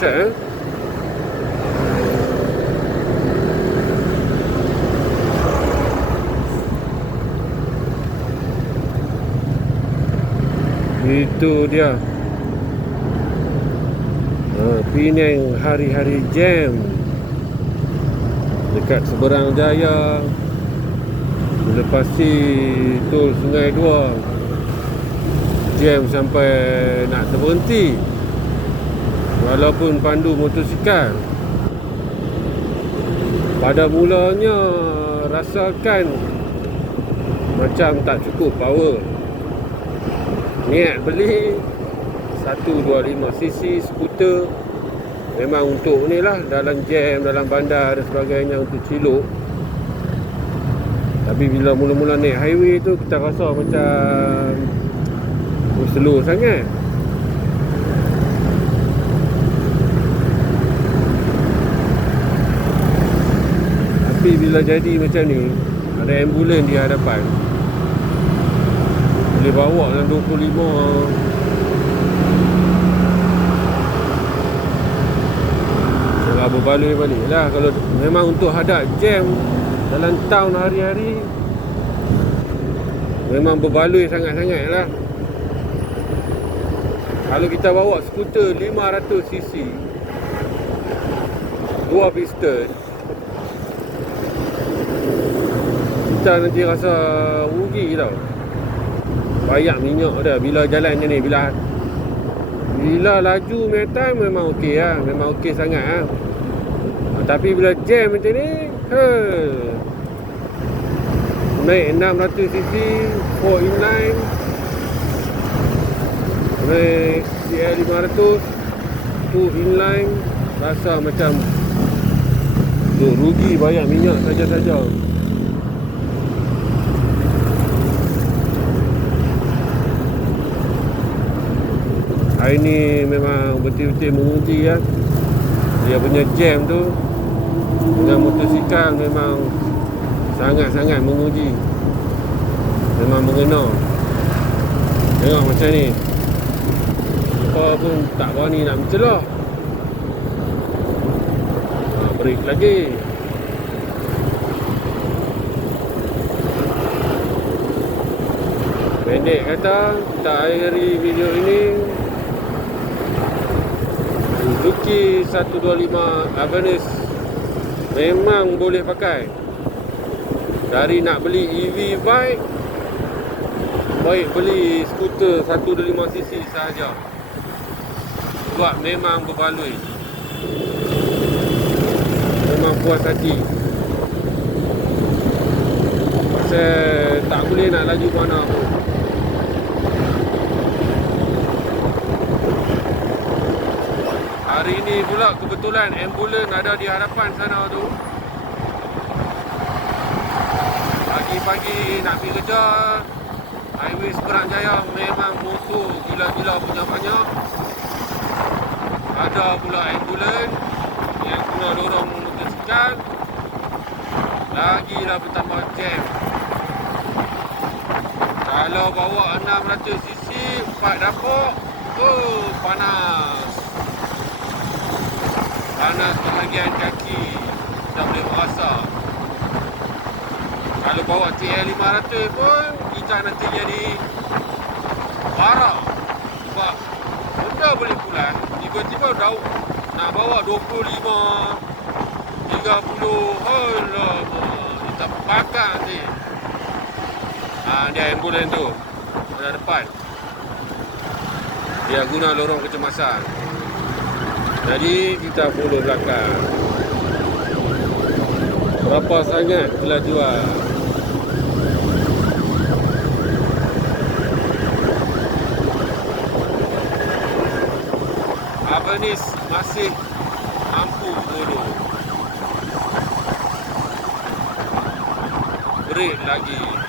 Eh? Itu dia. Ha, Penang hari-hari jam dekat Seberang Jaya. Lepas si tol Sungai Dua. Jam sampai nak terberhenti. Walaupun pandu motosikal. Pada mulanya rasakan macam tak cukup power. Niat beli 125cc skuter. Memang untuk ni lah dalam jam, dalam bandar dan sebagainya untuk ciluk tapi bila mula-mula naik highway tu kita rasa macam slow sangat tapi bila jadi macam ni ada ambulan di hadapan. Boleh bawa dalam 25 Jangan berbaloi balik lah. Kalau memang untuk hadap jam Dalam town hari-hari Memang berbaloi sangat-sangat lah. Kalau kita bawa skuter 500cc Dua piston Kita nanti rasa rugi tau. Banyak minyak dah Bila jalan macam ni Bila Bila laju metal memang okey lah. Memang okey sangat lah. Tapi bila jam macam ni he, Naik 600cc 4 inline. Naik CL 500 2 inline. Rasa macam Duk rugi banyak minyak saja-saja Hari ni memang betul-betul menguji ya. Dia punya jam tu dengan motosikal memang sangat-sangat menguji. Memang mengena. Tengok macam ni. Apa pun tak berani nak mencelah. Break lagi. Pendek kata, kita akhiri video ini Suzuki 125 Avenus memang boleh pakai. Dari nak beli EV bike baik beli skuter 125cc sahaja. Sebab memang berbaloi. Memang puas hati. Pasal tak boleh nak laju mana pun Kebetulan ambulan ada di hadapan sana tu. Pagi-pagi nak pergi kerja, highway Seberang Jaya memang motor gila-gila punya banyak. Ada pula ambulan yang guna dorong motosikal. Lagi dah bertambah jam. Kalau bawa 600cc, 4 dapur, oh panas. Panas bahagian kaki Tak boleh merasa Kalau bawa TL500 pun Kita nanti jadi Parah Sebab Benda boleh pulang Tiba-tiba dah Nak bawa 25 30 Alamak Kita bakar nanti. Ha, Dia ambulan tu Ada depan. Dia guna lorong kecemasan jadi kita follow belakang. Berapa sangat telah jual? Abanis masih mampu follow. Break lagi